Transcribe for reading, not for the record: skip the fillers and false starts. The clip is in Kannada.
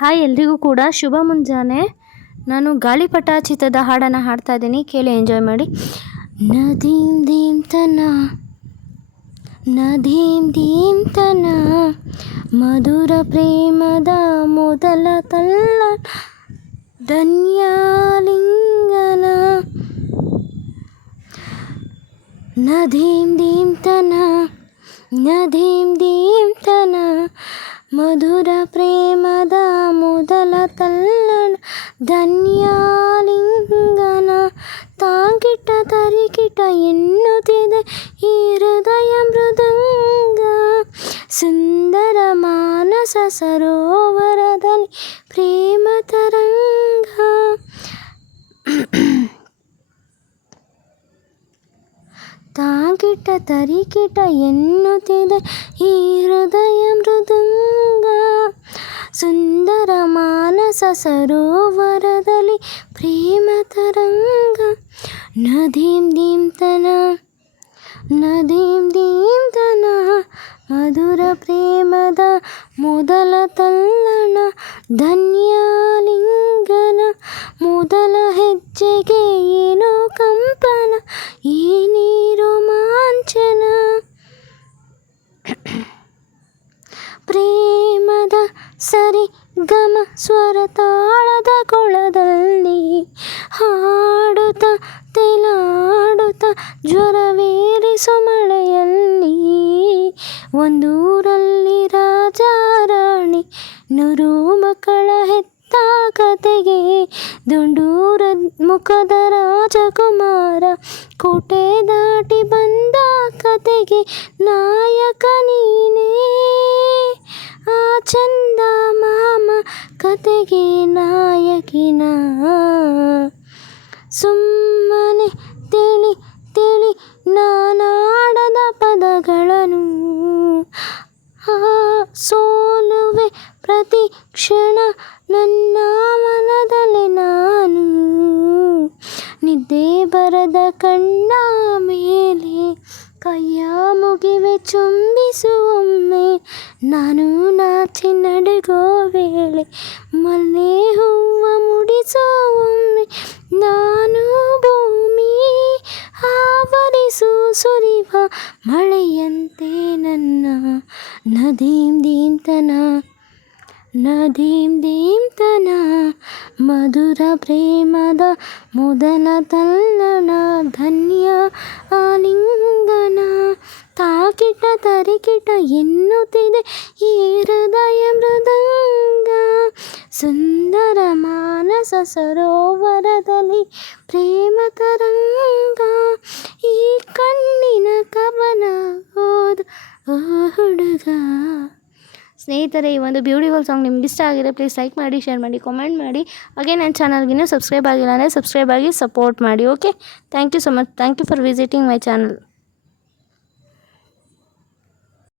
ಹಾಯ್ ಎಲ್ರಿಗೂ ಕೂಡ ಶುಭ ಮುಂಜಾನೆ. ನಾನು ಗಾಳಿಪಟ ಚಿತ್ರದ ಹಾಡನ್ನು ಹಾಡ್ತಾ ಇದ್ದೀನಿ, ಕೇಳಿ ಎಂಜಾಯ್ ಮಾಡಿ. ನದೀಂ ದೀಂ ತನ ನದೀಂ ದೀಂ ತನ ಮಧುರ ಪ್ರೇಮದ ಮೊದಲ ತಲ್ಲ ಧನ್ಯಾಲಿಂಗನ. ನದೀಂ ದೀಂ ತನ ನದೀಂ ದೀಂ ತನ ಮಧುರ ಪ್ರೇಮದ ಮೊದಲ ತಲ್ಲಣ ಧನ್ಯಾಲಿಂಗನ. ತಾಂಕಿಟ ತರಿಕಿಟ ಎನ್ನುತ್ತಿದೆ ಈ ಹೃದಯ ಮೃದಂಗ. ಸುಂದರ ಮಾನಸ ಸರೋವರದಲ್ಲಿ ಪ್ರೇಮ ತರಂಗ. ತಾಂಕಿಟ ತರಿಕಿಟ ಎನ್ನುತ್ತಿದೆ ಈ ಹೃದಯ ಮೃದಂಗ. ಸುಂದರ ಮಾನಸ ಸರೋವರದಲ್ಲಿ ಪ್ರೇಮ ತರಂಗ. ನದೀಂ ದೀಂ ತನ ನದೀಂ ದೀಂ ತನ ಮಧುರ ಪ್ರೇಮದ ಮೊದಲ ತಲ್ಲಣ ಧನ್ಯಾಲಿಂಗನ. ಮೊದಲ ಹೆಜ್ಜೆಗೆ ಏನೋ ಕಂಪನ, ಏನೇ ರೋಮಾಂಚನ. ಪ್ರೇಮದ ಸರಿ ಗಮ ಸ್ವರ ತಾಳದ ಕೊಳದಲ್ಲಿ ಹಾಡುತ್ತ ತೇಲಾಡುತ್ತ ಜ್ವರವೇರಿಸೋ ಮಳೆಯಲ್ಲಿ. ಒಂದೂರಲ್ಲಿ ರಾಜ ರಾಣಿ 100 ಮಕ್ಕಳ ಹೆತ್ತ ಕತೆಗೆ. ದುಂಡೂರ ಮುಖದ ರಾಜಕುಮಾರ ಕೋಟೆ ದಾಟಿ ಬಂದ ಕತೆಗೆ. ನಾಯಕ ನೀನೇ ಆ ಚಂದ ಮಾಮ ಕತೆಗೆ ನಾಯಕಿನ. ಸುಮ್ಮನೆ ತಿಳಿ ತಿಳಿ ನಾನಾಡದ ಪದಗಳನ್ನು ಸೋಲುವೆ ಪ್ರತಿ ಕ್ಷಣ ನನ್ನ ಮನದಲ್ಲಿ ನಾನು. ನಿದ್ದೆ ಬರದ ಕಣ್ಣ ಮೇಲೆ ಕೈಯ ಮುಗಿವೆ ಚುಂಬಿಸುವೊಮ್ಮೆ. ನಾನು ನಾಚಿ ನಡುಗೋ ವೇಳೆ ಮಲ್ಲೆ ಹೂವ ಮುಡಿಸೋವೊಮ್ಮೆ. ನಾನು ಭೂಮಿ ಆವರಿಸು ಸುರಿವ ಮಳೆಯಂತೆ ನನ್ನ. ನದೀಂ ದೀಂ ತನ ನದೀಂ ದೀಂ ತನ ಮಧುರ ಪ್ರೇಮದ ಮೊದಲ ತಲ್ಲಣ ಧನ್ಯ ಆಲಿಂಗನ. ತಾಕಿಟ ತರಿಕಿಟ ಎನ್ನುತ್ತಿದೆ ಈ ಹೃದಯ ಮೃದಂಗ. ಸುಂದರ ಮಾನಸ ಸರೋವರದಲ್ಲಿ ಪ್ರೇಮ ತರಂಗ. ಈ ಕಣ್ಣಿನ ಕವನ ಓದು ಓ ಹುಡುಗ. ಸ್ನೇಹಿತರೆ, ಈ ಒಂದು ಬ್ಯೂಟಿಫುಲ್ ಸಾಂಗ್ ನಿಮ್ಗೆ ಇಷ್ಟ ಆಗಿದೆ, ಪ್ಲೀಸ್ ಲೈಕ್ ಮಾಡಿ, ಶೇರ್ ಮಾಡಿ, ಕಾಮೆಂಟ್ ಮಾಡಿ. ಹಾಗೆ ನನ್ನ ಚಾನಲ್ಗಿನ್ನೂ ಸಬ್ಸ್ಕ್ರೈಬ್ ಆಗಿಲ್ಲ ಅಂದರೆ ಸಬ್ಸ್ಕ್ರೈಬ್ ಆಗಿ ಸಪೋರ್ಟ್ ಮಾಡಿ. Okay, thank you so much. Thank you for visiting my channel.